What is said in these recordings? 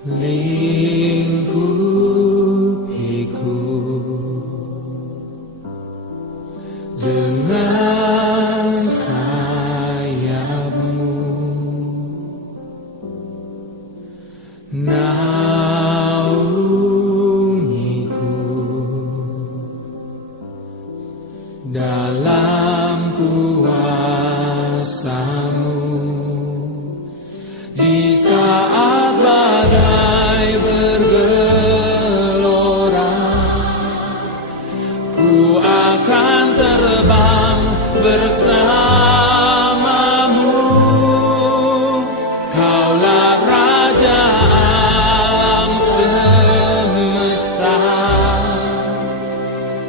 Lingkupiku dengan sayapmu, naungiku dalam kuasa-Mu. Di saat badai bergelora, ku akan terbang bersama-Mu. Kaulah Raja alam semesta,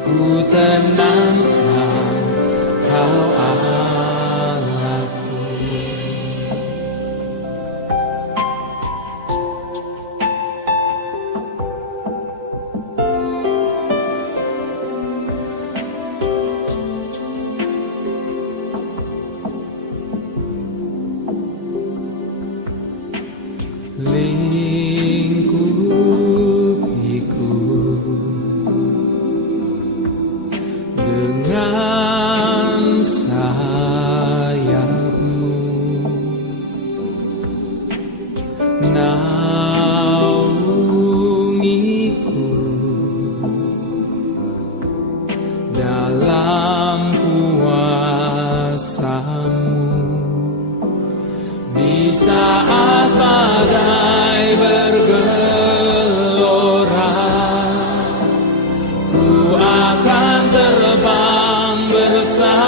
ku tenang sebab Kau Allahku. Lingkupiku dengan sayap-Mu, naungiku dalam kuasa-Mu. Di saat badai bergelora, ku akan terbang bersama-Mu.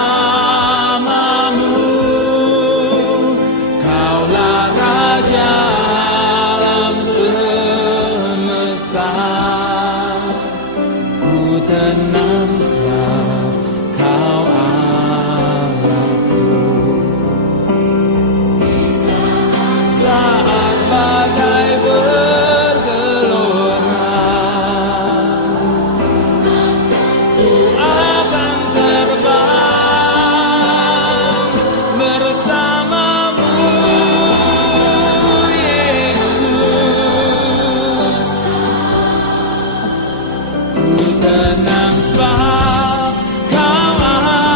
Kaulah Raja alam semesta, ku tenang sebab Kau Allahku. Saat badai bergelora, ku akan terbang bersama-Mu, Yesus. Ku tenang sebab Kau Allahku.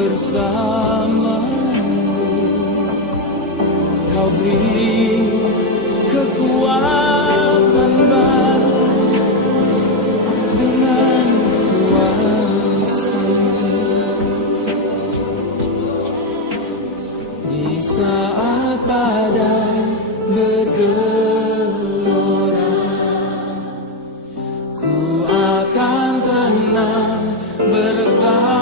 Bersama-Mu, Kau beri kekuatan baru dengan kuasa-Mu. Di saat badai bergelora, ku akan tenang bersama